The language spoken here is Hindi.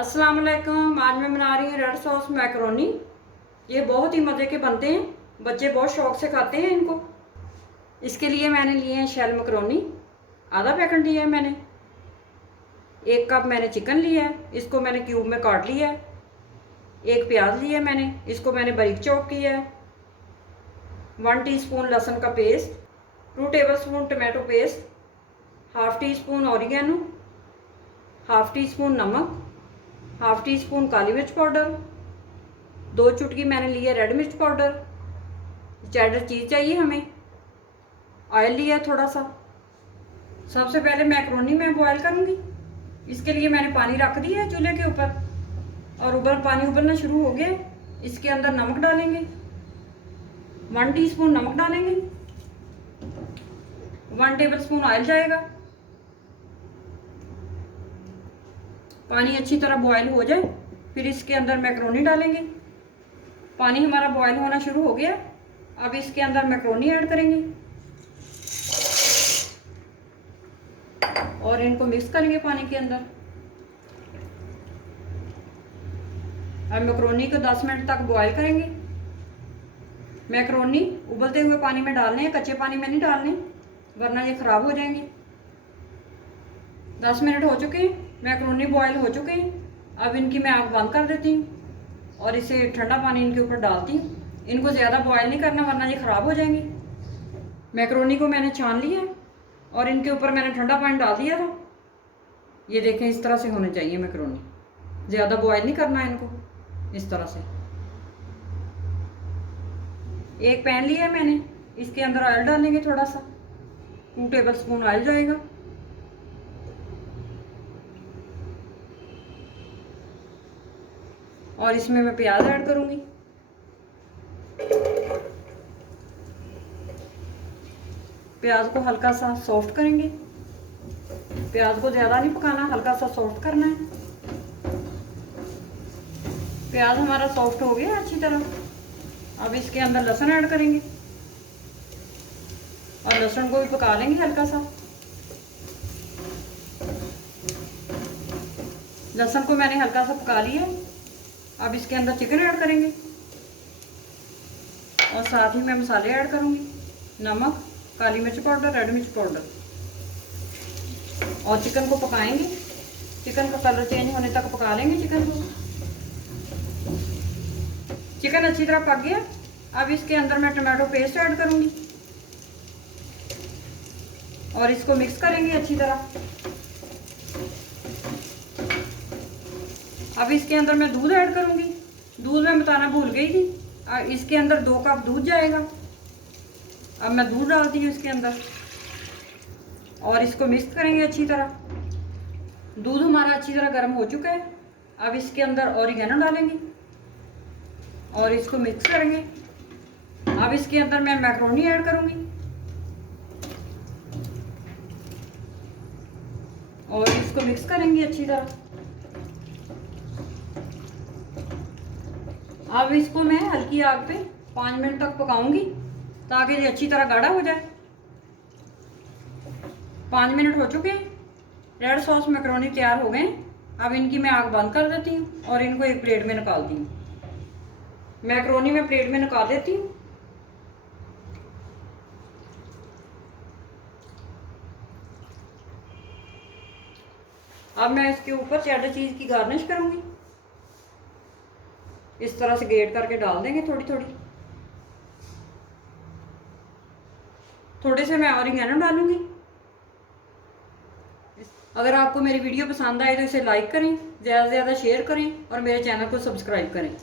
अस्सलाम वालेकुम। आज मैं बना रही हूँ रेड सॉस मैकरोनी। ये बहुत ही मज़े के बनते हैं, बच्चे बहुत शौक से खाते हैं इनको। इसके लिए मैंने लिए हैं शैल मैकरोनी, आधा पैकेट लिया है मैंने। 1 कप मैंने चिकन लिया है, इसको मैंने क्यूब में काट लिया है। 1 प्याज लिया है मैंने, इसको मैंने बारीक चॉप किया है। 1 टीस्पून लहसुन का paste, 2 tablespoon tomato paste, half tea spoon oregano, half tea spoon नमक, हाफ़ टी स्पून काली मिर्च पाउडर, 2 चुटकी मैंने लिया रेड मिर्च पाउडर। चेडर चीज़ चाहिए हमें। ऑयल लिया है थोड़ा सा। सबसे पहले मैकरोनी मैं बॉयल करूँगी। इसके लिए मैंने पानी रख दिया है चूल्हे के ऊपर और पानी उबलना शुरू हो गया। इसके अंदर नमक डालेंगे, 1 टीस्पून नमक डालेंगे। 1 टेबलस्पून ऑयल जाएगा। पानी अच्छी तरह बॉयल हो जाए फिर इसके अंदर मैकरोनी डालेंगे। पानी हमारा बॉयल होना शुरू हो गया। अब इसके अंदर मैकरोनी ऐड करेंगे और इनको मिक्स करेंगे पानी के अंदर। अब मैकरोनी को 10 मिनट तक बॉयल करेंगे। मैकरोनी उबलते हुए पानी में डालने हैं, कच्चे पानी में नहीं डालने वरना ये ख़राब हो जाएंगे। 10 मिनट हो चुके हैं, मैकरोनी बॉयल हो चुके हैं। अब इनकी मैं आग बंद कर देती हूँ और इसे ठंडा पानी इनके ऊपर डालती हूँ। इनको ज़्यादा बॉयल नहीं करना वरना ये ख़राब हो जाएंगी। मैकरोनी को मैंने छान लिया और इनके ऊपर मैंने ठंडा पानी डाल दिया था। ये देखें, इस तरह से होने चाहिए मैकरोनी, ज़्यादा बॉयल नहीं करना है इनको। इस तरह से एक पैन लिया है मैंने, इसके अंदर ऑयल डालेंगे थोड़ा सा, 2 टेबलस्पून ऑयल जाएगा। और इसमें मैं प्याज ऐड करूंगी। प्याज को हल्का सा सॉफ्ट करेंगे। प्याज को ज़्यादा नहीं पकाना, हल्का सा सॉफ्ट करना है। प्याज हमारा सॉफ्ट हो गया अच्छी तरह। अब इसके अंदर लहसुन ऐड करेंगे और लहसुन को भी पका लेंगे हल्का सा। लहसुन को मैंने हल्का सा पका लिया। अब इसके अंदर चिकन ऐड करेंगे और साथ ही मैं मसाले ऐड करूंगी, नमक, काली मिर्च पाउडर, रेड मिर्च पाउडर। और चिकन को पकाएंगे। चिकन का कलर चेंज होने तक पका लेंगे चिकन को। चिकन अच्छी तरह पक गया। अब इसके अंदर मैं टमाटो पेस्ट ऐड करूंगी और इसको मिक्स करेंगे अच्छी तरह। अब इसके अंदर मैं दूध ऐड करूंगी। दूध मैं बताना भूल गई थी। इसके अंदर 2 कप दूध जाएगा। अब मैं दूध डालती हूँ इसके अंदर और इसको मिक्स करेंगे अच्छी तरह। दूध हमारा अच्छी तरह गर्म हो चुका है। अब इसके अंदर ऑरिगेनो डालेंगे और इसको मिक्स करेंगे। अब इसके अंदर मैं मैकरोनी ऐड करूंगी और इसको मिक्स करेंगे अच्छी तरह। अब इसको मैं हल्की आग पे 5 मिनट तक पकाऊंगी ताकि ये अच्छी तरह गाढ़ा हो जाए। 5 मिनट हो चुके हैं। रेड सॉस मैकरोनी तैयार हो गए। अब इनकी मैं आग बंद कर देती हूँ और इनको एक प्लेट में निकालती हूँ। मैकरोनी मैं प्लेट में निकाल देती हूँ। अब मैं इसके ऊपर चेडर चीज़ की गार्निश करूँगी। इस तरह से ग्रेट करके डाल देंगे थोड़ी थोड़ी। थोड़े से मैं ऑरिगेनो डालूंगी। अगर आपको मेरी वीडियो पसंद आए तो इसे लाइक करें, ज़्यादा से ज़्यादा शेयर करें और मेरे चैनल को सब्सक्राइब करें।